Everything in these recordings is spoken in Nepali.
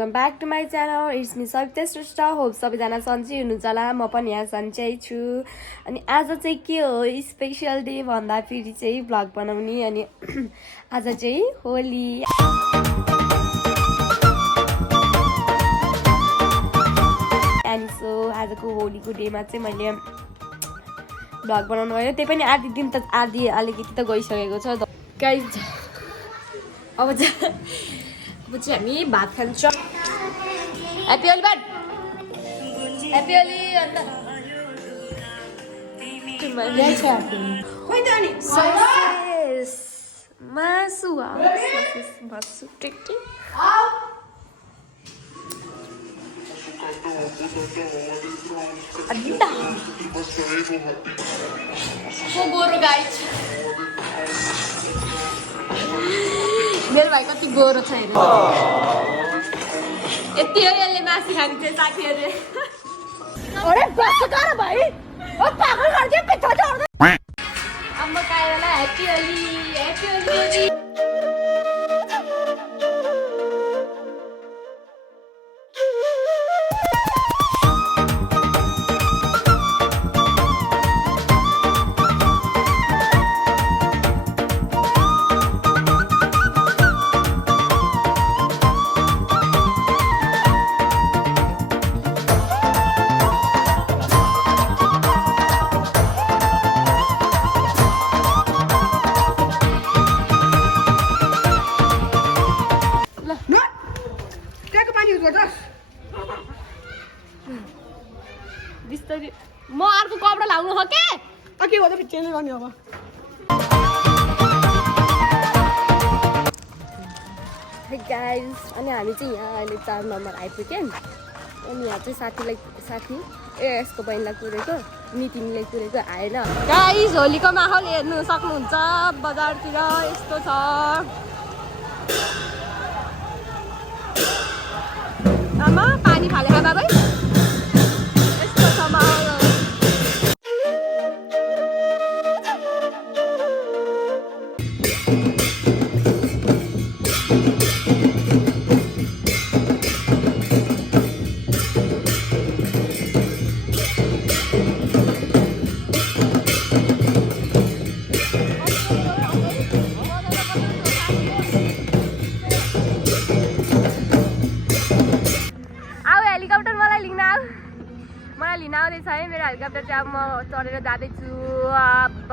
Welcome back to my channel it's me Savita Shrestha hope सबैजना सन्चै हुनुहुन्छ होला म पनि यहाँ सन्चै छु अनि आज चाहिँ के हो स्पेशल डे भन्दाखेरि चाहिँ भ्लग बनाउने अनि आज चाहिँ होली अनि सो आजको होलीको डेमा चाहिँ मैले भ्लग बनाउनु भयो त्यही पनि आधी दिन त अलिकति त गइसकेको छ गाइज अब चाहिँ हामी भात खान्छ ह्याप्पी होली भात ह्याप्पी होली अन्त मासु मासु टेक्टी गोरो गाइज मेरो भाइ कति गोरो छ हेर्नु यति हो यसले मासु खान्छ साथीहरूले अरे बस गर भाइ ओ पागल गर्दियो पिठो चढ्दै अम्मा काइरालाई ह्याप्पी होली बिस्तारै म अर्को कपडा लाउनु हो के हो त चेन्ज गर्ने अब गाइज अनि हामी चाहिँ यहाँ अहिले 4 नम्बर आइपुग्यौँ अनि यहाँ चाहिँ साथी यसको बहिनीलाई कुरेको नितिनले कुरेको आएन गाइज होलीको माहौल हेर्नु सक्नुहुन्छ बजारतिर यस्तो छ आमा पानी फाले बाबै यस्तो छ माहौल लिन आउँदैछ है मेरो हेलिकप्टर चाहिँ अब म चढेर जाँदैछु अब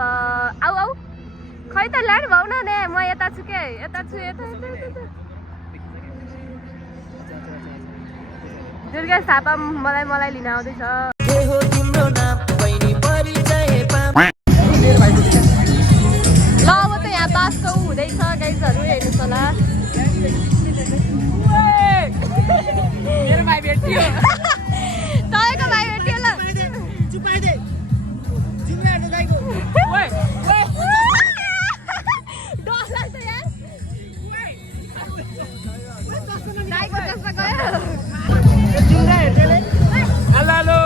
आऊ खै त ल्यान्ड भाउ न म यता छु के यता छु दुर्गा थापा मलाई लिन आउँदैछ ल अब त यहाँ बासको हुँदैछ गाइजहरू हेर्नुहोस् होला मेरो भाइ भेट्यो तपाईँको भाइ भेट्यो ल हेलो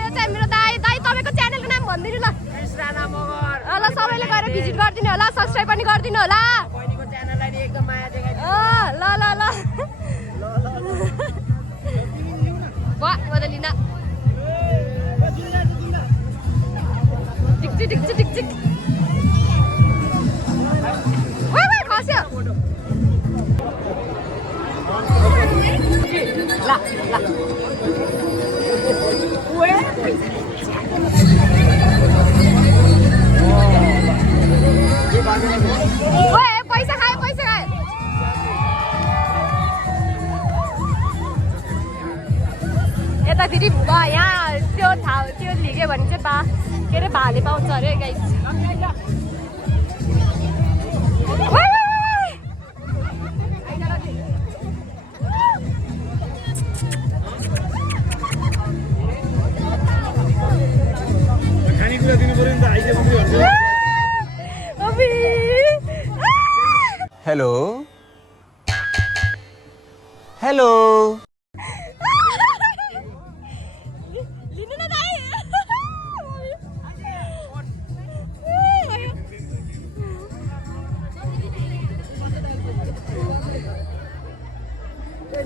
यो चाहिँ मेरो दाइ तपाईँको च्यानलको नाम भनिदिनु ल सबैले गएर भिजिट गरिदिनु होला सब्सक्राइब पनि गरिदिनु होला ल बदलिना टिक वाइ खस्यो ला ओए पैसा खायो यता फेरि यहाँ त्यो लिग्यो भने चाहिँ के अरे भाले पाउँछ अरे गाइस हेलो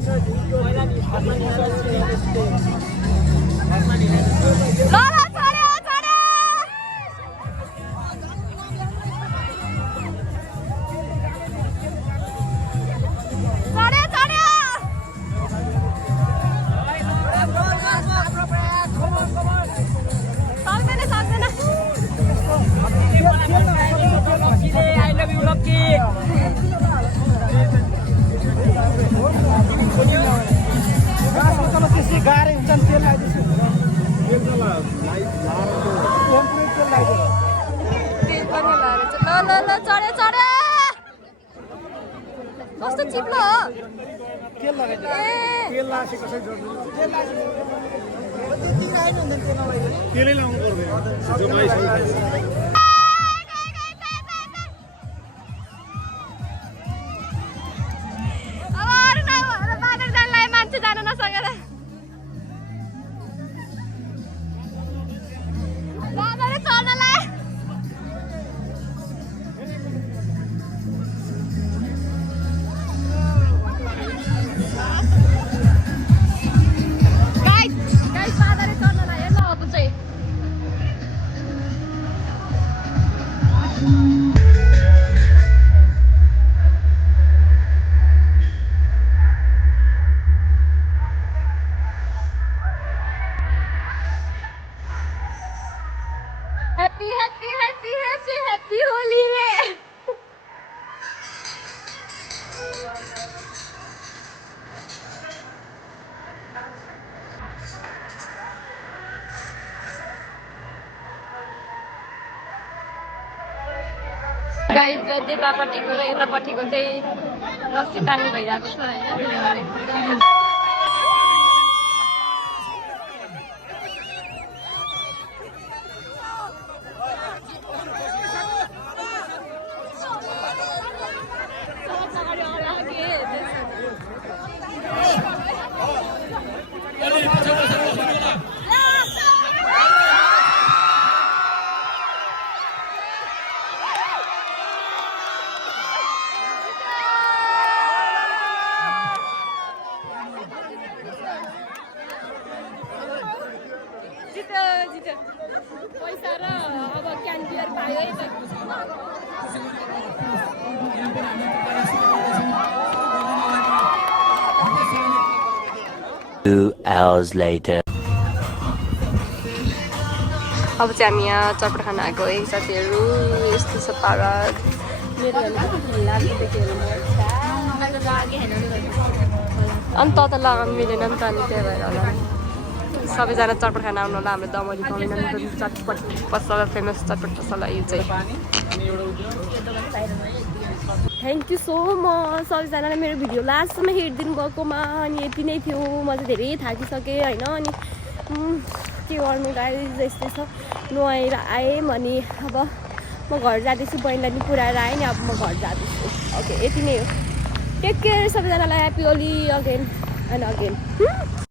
Good. गाह्रै हुन्छ नि तेल लगाइदिन्छु तेल पनि लाएर चाहिँ ल ल ल चढे चढे कस्तो चिप्लो हो तेल लगाइदिनु तेल लासे कसरी जोड्नु तेलै लाउनु पर्दैन मान्छे जान नसकेर चढ्नलाई हैप्पी होली है गाइस त्यतापट्टिको र यतापट्टिको चाहिँ रस्सी तान्नु भइरहेको छ होइन पैसा र अब क्यान्डियर पायो है 2 hours later. अब चाहिँ हामी यहाँ चटपट खान आएको है साथीहरू यस्तो छ पार्क मेरो अनि त लगाउनु मिलेन नि त अनि त्यही भएर होला सबैजना चटपट खान आउनु होला हाम्रो दमली पाउनु चटपट पसला फेमस चटपट पसला यो चाहिँ थ्याङ्क यू सो मच सबैजनाले मेरो भिडियो लास्टसम्म हेरिदिनु भएकोमा अनि यति नै थियो म चाहिँ धेरै थाकिसकेँ होइन अनि के गर्नु गाइस यस्तै छ नुहाएर आएँ अनि अब म घर जाँदैछु बहिनीलाई नि पुऱ्याएर आएँ नि अब म घर जाँदैछु ओके यति नै हो टेक केयर सबैजनालाई happy Holi again and again